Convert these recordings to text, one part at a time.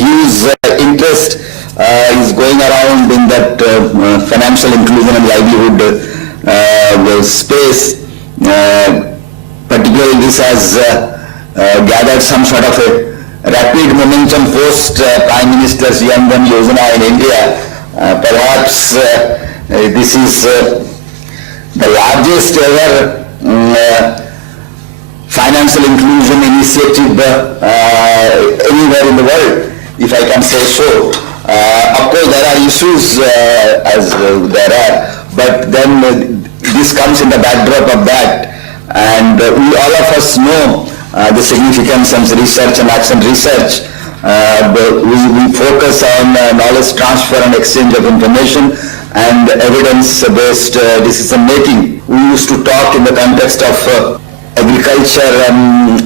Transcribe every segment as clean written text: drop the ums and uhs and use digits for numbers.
huge interest is going around in that financial inclusion and livelihood space. Particularly this has gathered some sort of a rapid momentum post Prime Minister's Jan Dhan Yojana in India. Perhaps this is the largest ever financial inclusion initiative anywhere in the world, if I can say so. Of course, there are issues as there are, but then this comes in the backdrop of that, and we all of us know the significance of research and action research. We focus on knowledge transfer and exchange of information and evidence-based decision making. We used to talk in the context of agriculture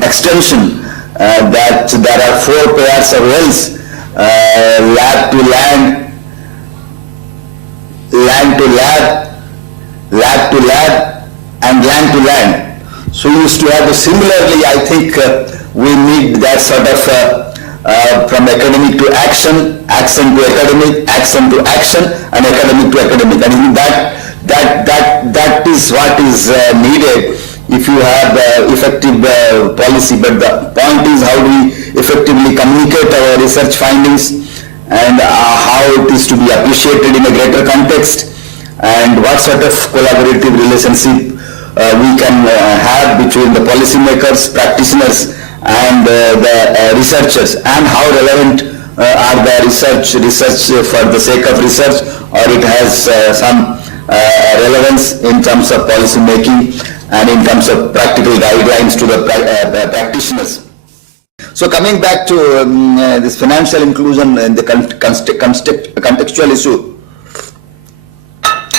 extension that there are 4 pairs of wells: lab to land, land to lab, lab to lab, and land to land. So we used to have similarly, I think we need that sort of from academic to action, action to academic, action to action, and academic to academic. And I think that is what is needed if you have effective policy. But the point is, how do we effectively communicate our research findings, and how it is to be appreciated in a greater context, and what sort of collaborative relationship we can have between the policymakers, practitioners, and the researchers, and how relevant are the research for the sake of research, or it has some relevance in terms of policy making and in terms of practical guidelines to the practitioners. So coming back to this financial inclusion and the contextual issue,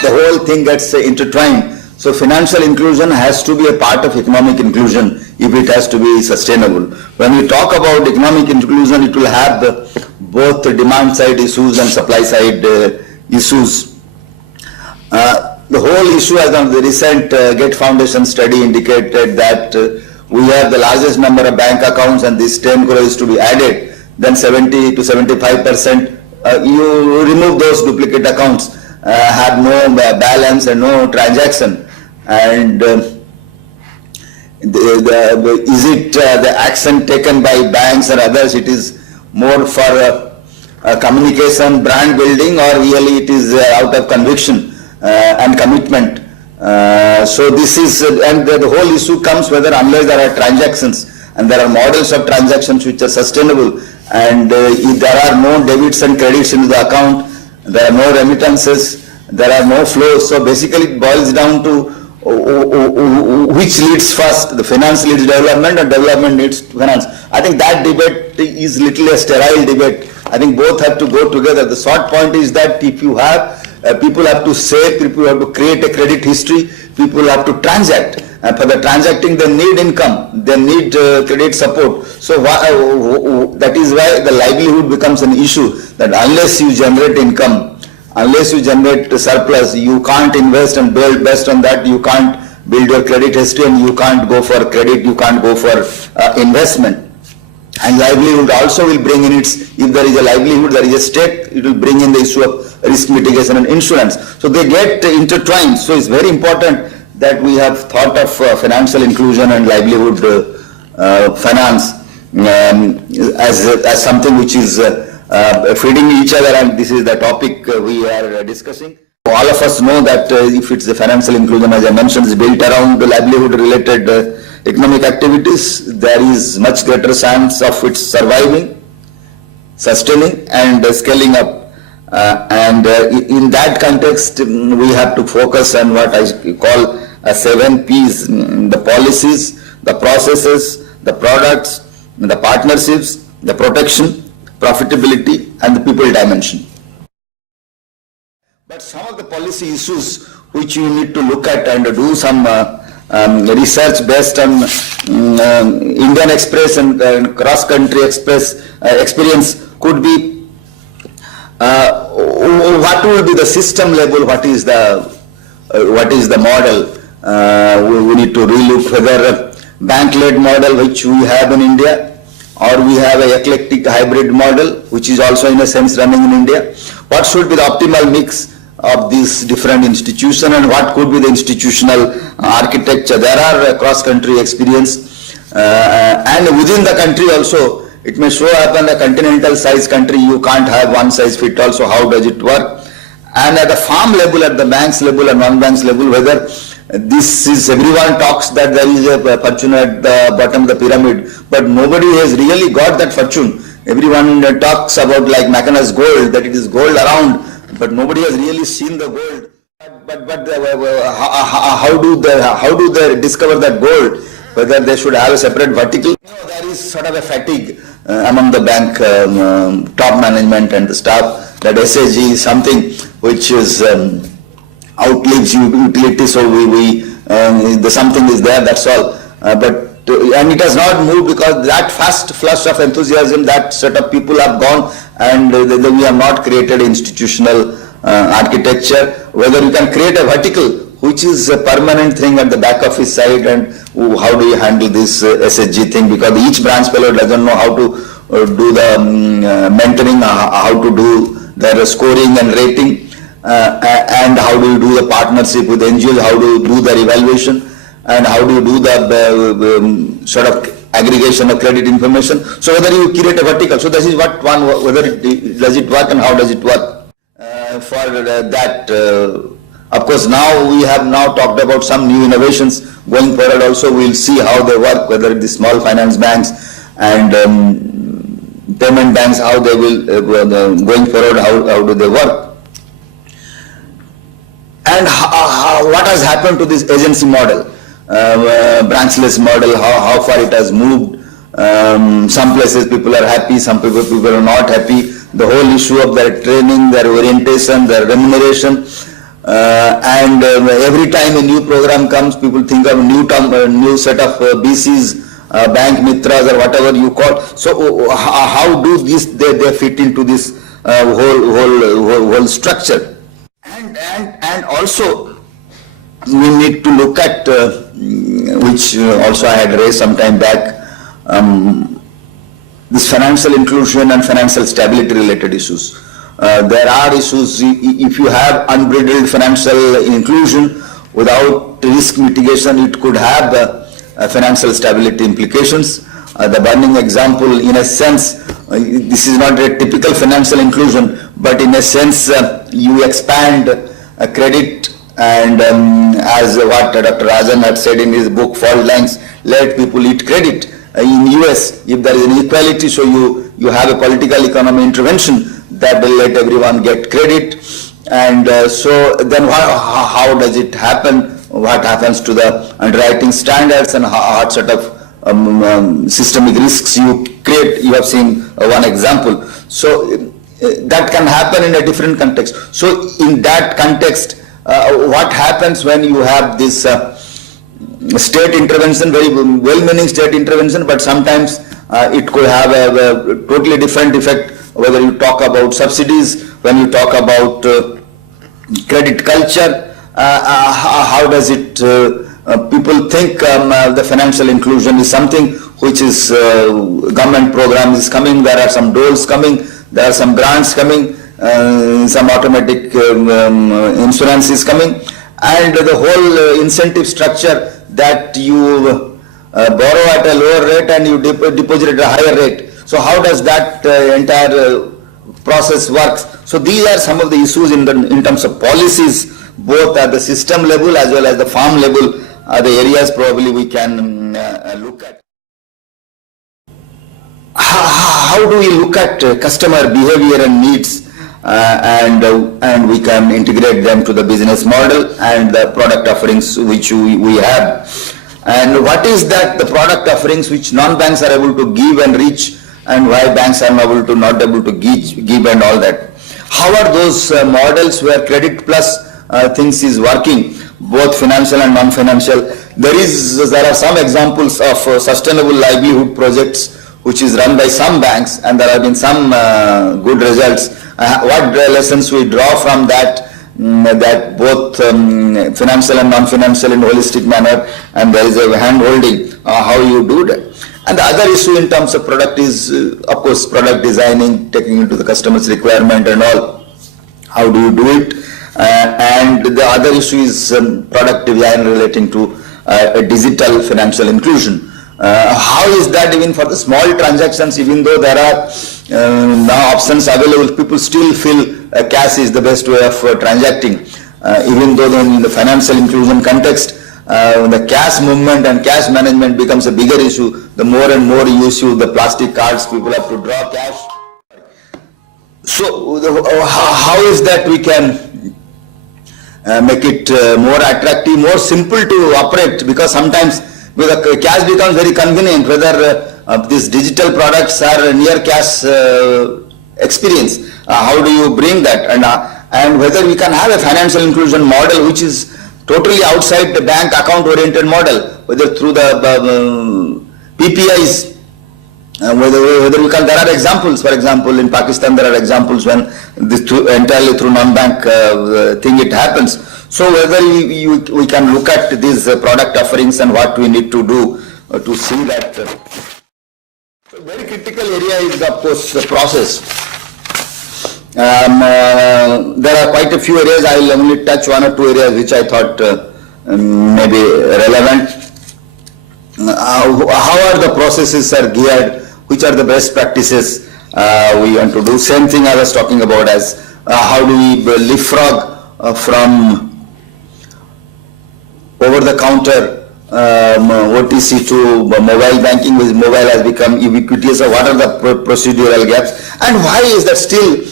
the whole thing gets intertwined. So financial inclusion has to be a part of economic inclusion if it has to be sustainable. When we talk about economic inclusion, it will have both the demand side issues and supply side issues. The whole issue, as on the recent Gate Foundation study indicated, that we have the largest number of bank accounts, and this 10 crore is to be added, then 70 to 75% you remove those duplicate accounts, have no balance and no transaction. And is it the action taken by banks or others? It is more for communication, brand building, or really it is out of conviction and commitment. So this is, and the whole issue comes whether, unless there are transactions and there are models of transactions which are sustainable, and if there are no debits and credits into the account, there are no remittances, there are no flows. So basically it boils down to which leads first, the finance leads development or development needs finance. I think that debate is little a sterile debate. I think both have to go together. The short point is that if you have, people have to save, people have to create a credit history, people have to transact. And for the transacting, they need income, they need credit support. So that is why the livelihood becomes an issue, that unless you generate income, unless you generate surplus, you can't invest and build. Based on that, you can't build your credit history, and you can't go for credit, you can't go for investment. And livelihood also will bring in its, if there is a livelihood, there is a stake, it will bring in the issue of risk mitigation and insurance. So they get intertwined. So it's very important that we have thought of financial inclusion and livelihood finance as something which is feeding each other, and this is the topic we are discussing. All of us know that if it's the financial inclusion, as I mentioned, is built around the livelihood related economic activities, there is much greater chance of its surviving, sustaining, and scaling up. In that context, we have to focus on what I call 7 P's: the policies, the processes, the products, the partnerships, the protection, profitability, and the people dimension. But some of the policy issues which you need to look at and do some research based on Indian Express and cross-country experience could be what will be the system level, what is the model. We need to relook whether bank-led model which we have in India, or we have a eclectic hybrid model, which is also in a sense running in India. What should be the optimal mix of these different institutions, and what could be the institutional architecture? There are cross-country experience, and within the country also, it may show up in a continental size country, you can't have one size fit all, so how does it work? And at the farm level, at the banks level and non-banks level, whether this is, everyone talks that there is a fortune at the bottom of the pyramid, but nobody has really got that fortune. Everyone talks about like Mackina's gold, that it is gold around, but nobody has really seen the gold. But how do they discover that gold? Whether they should have a separate vertical? There is sort of a fatigue among the bank top management and the staff that SHG is something which is outlives utility, so the something is there, that's all. And it has not moved because that fast flush of enthusiasm, that set of people have gone, and we have not created institutional architecture. Whether you can create a vertical, which is a permanent thing at the back office side, and how do you handle this SHG thing, because each branch fellow doesn't know how to do the mentoring, how to do their scoring and rating, and how do you do the partnership with NGOs, how do you do their evaluation, and how do you do the sort of aggregation of credit information. So whether you create a vertical, so this is what one, whether does it work and how does it work. For that, of course, now we have now talked about some new innovations. Going forward also we will see how they work, whether the small finance banks and payment banks, how they will, going forward, how do they work. And what has happened to this agency model, branchless model, how far it has moved. Some places people are happy, some people are not happy. The whole issue of their training, their orientation, their remuneration, and every time a new program comes, people think of a new set of BCs, bank mitras or whatever you call. So how do they fit into this whole structure? And also we need to look at, which also I had raised some time back, this financial inclusion and financial stability related issues. There are issues, if you have unbridled financial inclusion without risk mitigation, it could have financial stability implications. The burning example, in a sense, this is not a typical financial inclusion, but in a sense you expand credit, and as what Dr. Rajan had said in his book Fault Lines, let people eat credit. In US, if there is an equality, so you have a political economy intervention that will let everyone get credit, and so then how does it happen? What happens to the underwriting standards, and what sort of systemic risks you create? You have seen one example. So that can happen in a different context. So in that context, what happens when you have this state intervention, very well-meaning state intervention, but sometimes it could have a totally different effect, whether you talk about subsidies, when you talk about credit culture, how does it, people think the financial inclusion is something which is government program is coming, there are some doles coming, there are some grants coming, some automatic insurance is coming, and the whole incentive structure that you borrow at a lower rate and you deposit at a higher rate. So how does that entire process works? So these are some of the issues in terms of policies, both at the system level as well as the farm level, are the areas probably we can look at. How do we look at customer behavior and needs, and we can integrate them to the business model and the product offerings which we have, and what is that the product offerings which non-banks are able to give and reach, and why banks are not able to give and all that. How are those models where credit plus things is working, both financial and non-financial? There are some examples of sustainable livelihood projects which is run by some banks, and there have been some good results. What lessons we draw from that, that both financial and non-financial in holistic manner, and there is a hand holding how you do that. And the other issue in terms of product is, of course, product designing, taking into the customer's requirement and all. How do you do it? And the other issue is product design relating to a digital financial inclusion. How is that even for the small transactions, even though there are now options available, people still feel cash is the best way of transacting. Even though in the financial inclusion context, the cash movement and cash management becomes a bigger issue. The more and more you use the plastic cards, people have to draw cash. So how is that we can make it more attractive, more simple to operate, because sometimes the cash becomes very convenient, whether these digital products are near cash experience. How do you bring that? And whether we can have a financial inclusion model which is totally outside the bank account oriented model, whether through the PPIs, whether we can, there are examples, for example in Pakistan there are examples when this entirely through non-bank thing it happens. So whether we can look at these product offerings and what we need to do to see that. So very critical area is of course the process. There are quite a few areas. I will only touch one or two areas which I thought may be relevant. How are the processes are geared? Which are the best practices we want to do? Same thing I was talking about as how do we leapfrog from over the counter OTC to mobile banking, with mobile has become ubiquitous. So what are the procedural gaps, and why is that still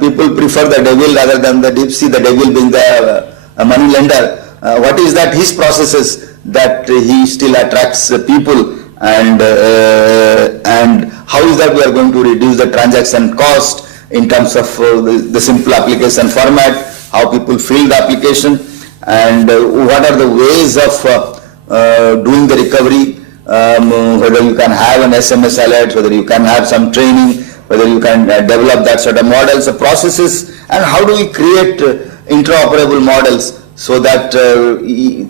people prefer the devil rather than the deep sea, the devil being the money lender? What is that his processes that he still attracts people, and how is that we are going to reduce the transaction cost in terms of the simple application format, how people fill the application, and what are the ways of doing the recovery, whether you can have an SMS alert, whether you can have some training, whether you can develop that sort of models, the processes, and how do we create interoperable models so that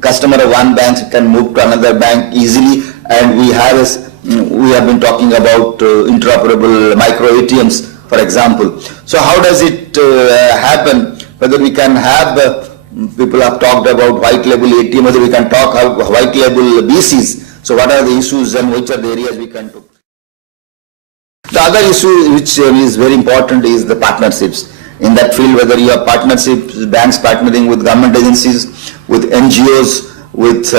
customer of one bank can move to another bank easily. And we have been talking about interoperable micro ATMs, for example. So how does it happen? Whether we can have people have talked about white label ATM, whether we can talk about white label BCs. So what are the issues and which are the areas we can do? The other issue which is very important is the partnerships. In that field, whether you have partnerships, banks partnering with government agencies, with NGOs, with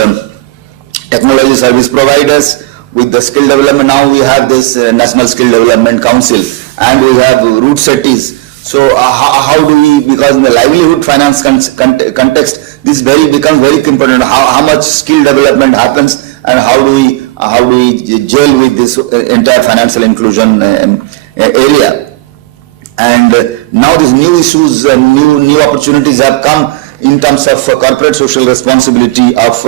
technology service providers, with the skill development. Now we have this National Skill Development Council, and we have root cities. So how do we, because in the livelihood finance context, this becomes very important. How much skill development happens, and how do we gel with this entire financial inclusion area? And now these new issues and new opportunities have come in terms of corporate social responsibility of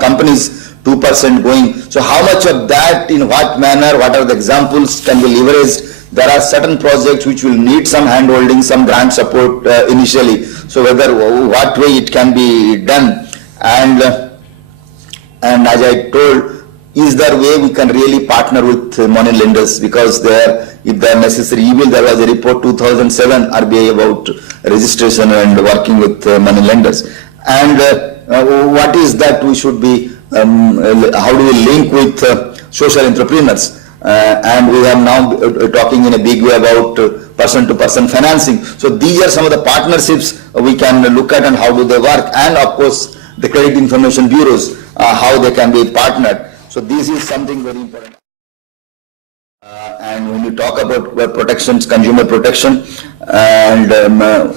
companies, 2% going. So how much of that, in what manner, what are the examples can be leveraged? There are certain projects which will need some hand-holding, some grant support initially. So what way it can be done, and as I told, is there a way we can really partner with money lenders, because if they are necessary evil. There was a report 2007 RBI about registration and working with money lenders. And what is that we should be, how do we link with social entrepreneurs? And we are now talking in a big way about person-to-person financing. So these are some of the partnerships we can look at, and how do they work, and of course the credit information bureaus, how they can be partnered. So this is something very important. And when you talk about protections, consumer protection, and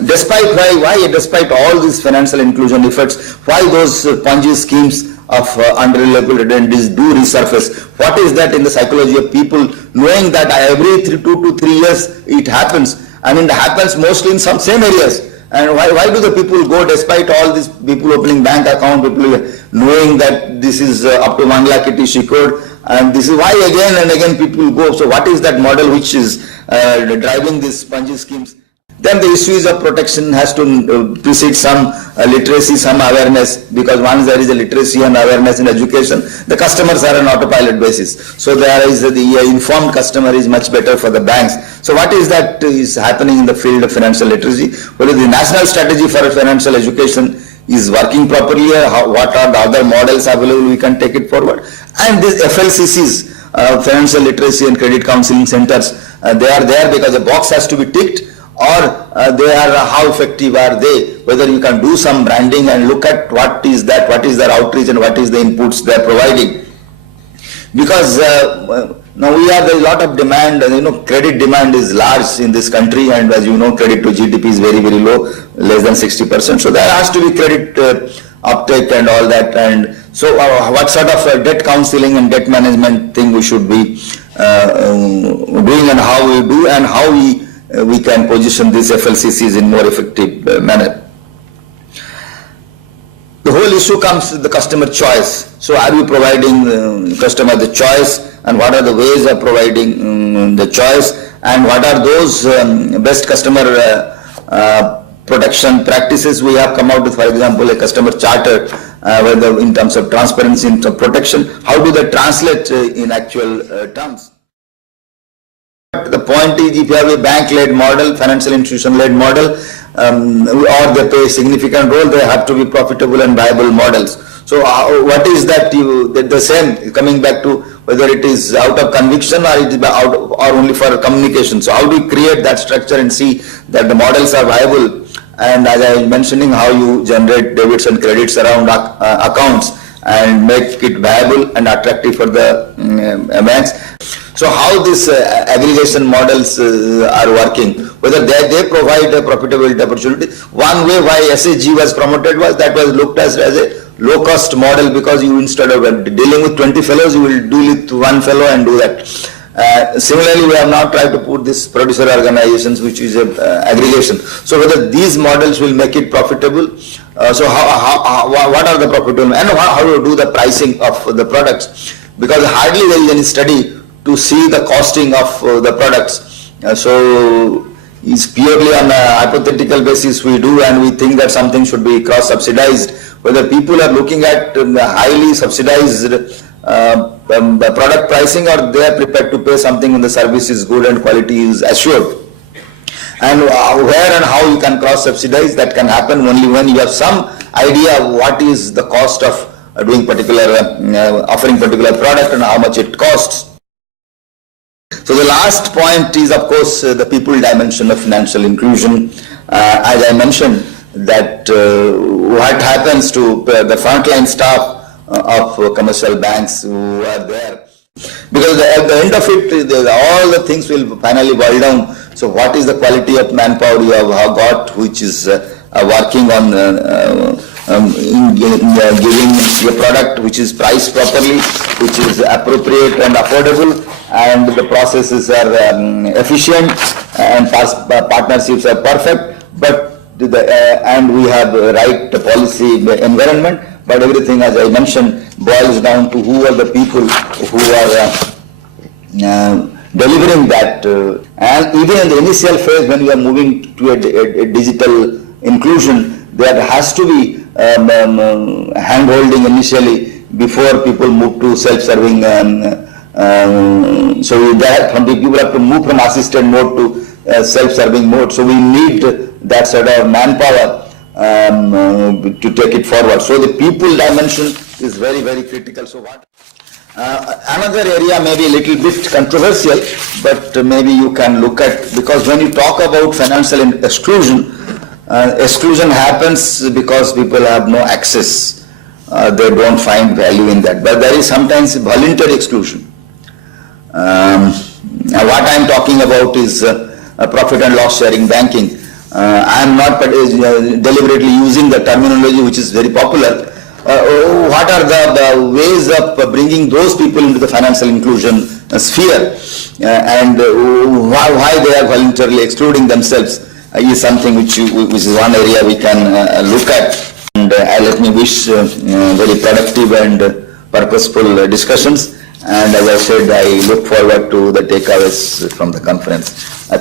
despite all these financial inclusion efforts, why those Ponzi schemes of unreliable identities do resurface? What is that in the psychology of people, knowing that every 2 to 3 years it happens? I mean, it happens mostly in some same areas. And why do the people go, despite all these people opening bank account, people knowing that this is up to 1 lakh it is secured, and this is why again and again people go. So what is that model which is driving these Ponzi schemes? Then the issues of protection has to precede some literacy, some awareness, because once there is a literacy and awareness in education, the customers are on autopilot basis. So there is the informed customer is much better for the banks. So what is that is happening in the field of financial literacy? What is the national strategy for financial education is working properly? What are the other models available? We can take it forward. And these FLCCs, financial literacy and credit counseling centers, they are there because a box has to be ticked, or they are how effective are they, whether you can do some branding and look at what is that, what is their outreach and what is the inputs they are providing. Because now we have a lot of demand, credit demand is large in this country, and as you know, credit to GDP is very, very low, less than 60%. So there has to be credit uptake and all that. And so what sort of debt counseling and debt management thing we should be doing, and how we do, and how we can position these FLCCs in more effective manner. The whole issue comes to the customer choice. So are we providing customer the choice, and what are the ways of providing the choice, and what are those best customer protection practices we have come out with? For example, a customer charter, whether in terms of transparency, in terms of protection, how do they translate in actual terms? The point is, if you have a bank-led model, financial institution-led model, or they play a significant role, they have to be profitable and viable models. So what is that the same, coming back to whether it is out of conviction or it is or only for communication. So how do you create that structure and see that the models are viable? And as I was mentioning, how you generate debits and credits around accounts and make it viable and attractive for the banks. So how these aggregation models are working, whether they provide a profitability opportunity. One way why SHG was promoted was that was looked as a low-cost model, because you, instead of dealing with 20 fellows, you will deal with one fellow and do that. Similarly, we have now tried to put this producer organizations, which is aggregation. So whether these models will make it profitable. So what are the profitable, and how to do the pricing of the products, because hardly there is any study to see the costing of the products. So it's purely on a hypothetical basis we do, and we think that something should be cross-subsidized. Whether people are looking at highly subsidized product pricing, or they are prepared to pay something when the service is good and quality is assured. And where and how you can cross-subsidize, that can happen only when you have some idea of what is the cost of doing particular, offering particular product and how much it costs. So the last point is, of course, the people dimension of financial inclusion. As I mentioned, that what happens to the frontline staff of commercial banks who are there, because at the end of it, all the things will finally boil down. So what is the quality of manpower you have got, which is working on giving a product which is priced properly, which is appropriate and affordable, and the processes are efficient, and partnerships are perfect, but and we have right policy environment. But everything, as I mentioned, boils down to who are the people who are delivering that. And even in the initial phase, when you are moving to a digital inclusion, there has to be hand-holding initially before people move to self-serving. So that people have to move from assisted mode to self-serving mode. So we need that sort of manpower to take it forward. So the people dimension is very, very critical. So what? Another area may be a little bit controversial, but maybe you can look at, because when you talk about financial exclusion, exclusion happens because people have no access. They don't find value in that. But there is sometimes voluntary exclusion. What I am talking about is profit and loss sharing banking. I am not deliberately using the terminology which is very popular. What are the ways of bringing those people into the financial inclusion sphere, and why they are voluntarily excluding themselves is something which is one area we can look at. And let me wish very productive and purposeful discussions. And as I said, I look forward to the takeaways from the conference.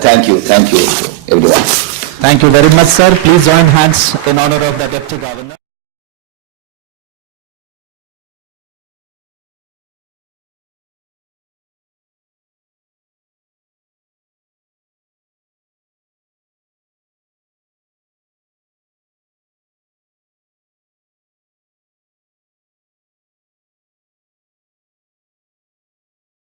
Thank you everyone. Thank you very much, sir. Please join hands in honor of the Deputy Governor.